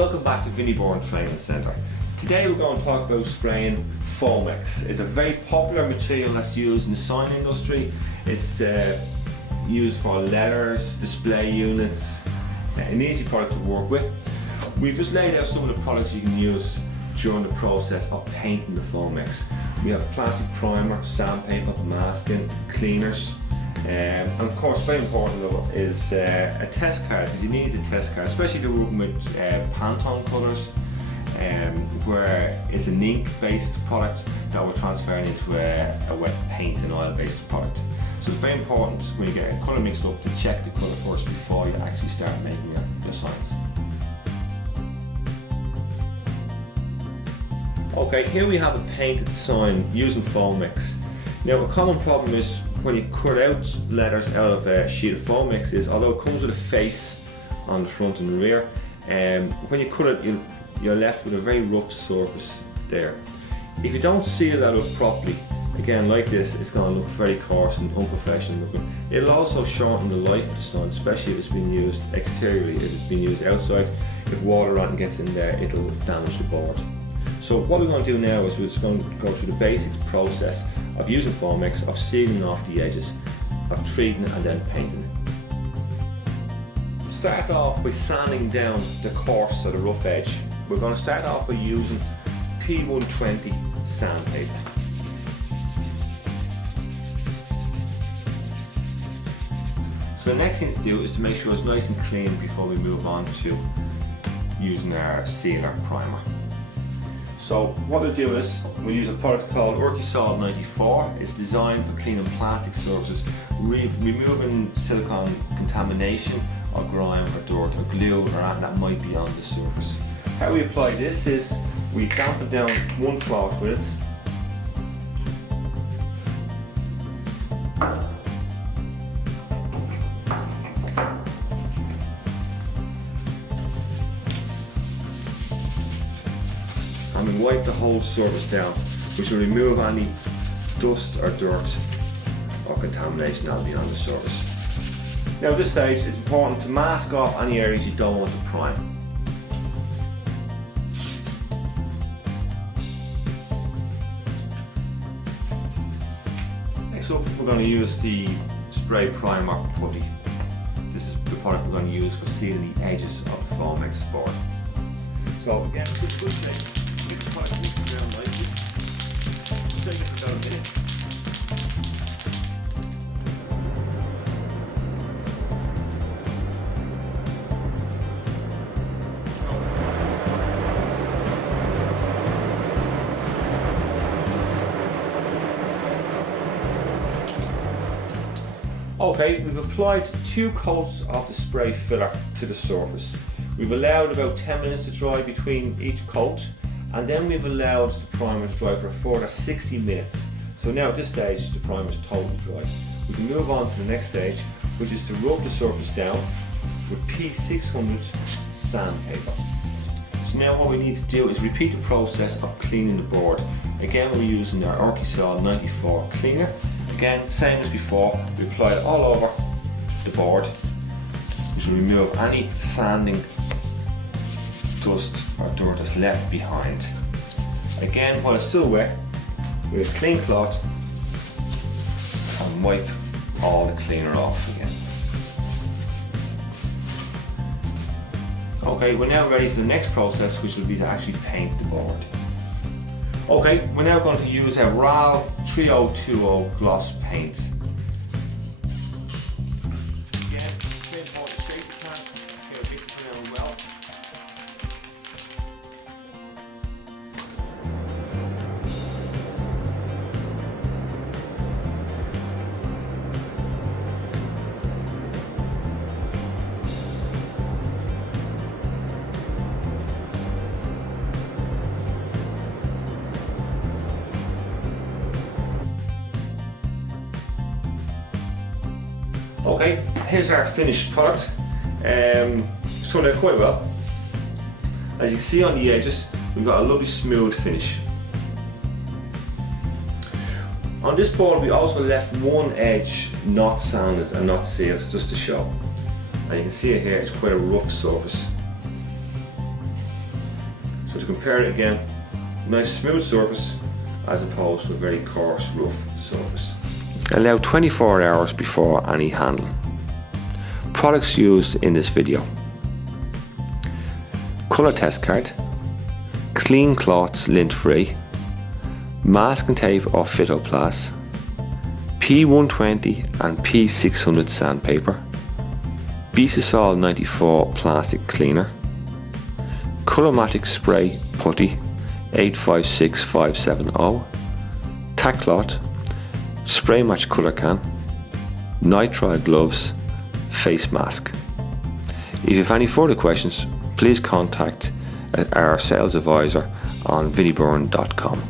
welcome back to Vinnie Bourne Training Centre. Today we're going to talk about spraying Foamex. It's a very popular material that's used in the sign industry. It's used for letters, display units, an easy product to work with. We've just laid out some of the products you can use during the process of painting the Foamex. We have plastic primer, sandpaper, masking, cleaners, and of course very important is a test card, because you need a test card, especially if you're working with Pantone colours, where it's an ink based product that will transfer into a wet paint and oil based product. So it's very important when you get a colour mixed up to check the colour first before you actually start making your signs. Okay, here we have a painted sign using Foamex. Now a common problem is when you cut out letters out of a sheet of Foamex is, although it comes with a face on the front and rear, when you cut it you're left with a very rough surface there. If you don't seal that up properly, again like this, it's going to look very coarse and unprofessional looking. It'll also shorten the life of the sign, especially if it's been used exteriorly. If it's been used outside, if water or anything gets in there, it'll damage the board. So what we're going to do now is we're just going to go through the basic process of using Foamex, of sealing off the edges, of treating it and then painting it. Start off by sanding down the coarse or the rough edge. We're going to start off by using P120 sandpaper. So the next thing to do is to make sure it's nice and clean before we move on to using our sealer primer. So what we'll do is we'll use a product called Urkisol 94. It's designed for cleaning plastic surfaces, removing silicone contamination or grime or dirt or glue or anything that might be on the surface. How we apply this is we dampen down one cloth with it. And we wipe the whole surface down, which will remove any dust or dirt or contamination that will be on the surface. Now at this stage it's important to mask off any areas you don't want to prime. Next up we're going to use the spray primer putty. This is the product we're going to use for sealing the edges of the Foamex board. So again, it's good shape. Okay, we've applied 2 coats of the spray filler to the surface. We've allowed about 10 minutes to dry between each coat, and then we've allowed the primer to dry for a further 60 minutes. So now at this stage the primer is totally dry. We can move on to the next stage, which is to rub the surface down with P600 sandpaper. So now what we need to do is repeat the process of cleaning the board. Again we're using our Urkisol 94 cleaner. Again, same as before, we apply it all over the board, which will remove any sanding dust or dirt that's left behind. Again, while it's still wet, with a clean cloth and wipe all the cleaner off again. Okay, we're now ready for the next process, which will be to actually paint the board. Okay, we're now going to use a RAL 3020 gloss paint. Again, very important to shake the can, get it mixed around well. Okay, here's our finished product. Turned out quite well. As you can see on the edges, we've got a lovely smooth finish. On this board we also left one edge not sanded and not sealed, just to show. And you can see it here, it's quite a rough surface. So to compare it again, nice smooth surface as opposed to a very coarse, rough surface. Allow 24 hours before any handling. Products used in this video: colour test card, clean cloths lint free, masking tape or phytoplast, P120 and P600 sandpaper, Bisasol 94 plastic cleaner, Colormatic spray putty 856570, tack cloth, spray match colour can, nitrile gloves, face mask. If you have any further questions, please contact our sales advisor on vinnieburn.com.